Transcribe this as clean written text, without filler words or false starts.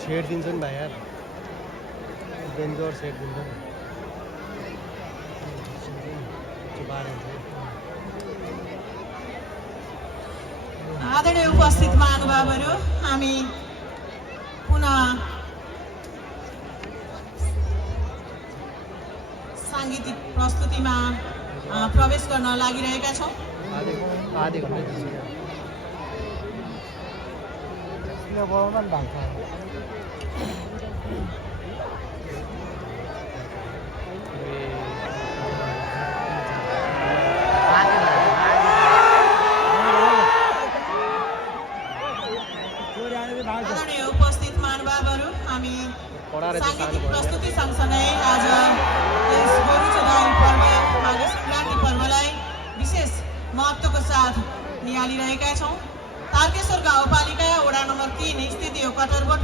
छेड दिन्छ नि भाइ यार डेन्जर छेड दिन्छ नि आदरणीय उपस्थित महानुभावहरू हामी पुनः सांगीतिक प्रस्तुतिमा प्रवेश गर्न लागिरहेका छौं। आधे घन्टा आदरणीय उपस्थित महानुभावहरू हामी सांगीतिक प्रस्तुति सँगसँगै आज यस गोरु चढाई पर्व माघे संक्रान्ति पर्वलाई विशेष महत्त्वको साथ निहालिरहेका छौं। तारकेश्वर गाउँपालिका वडा नम्बर 3 स्थित यो कटरकोट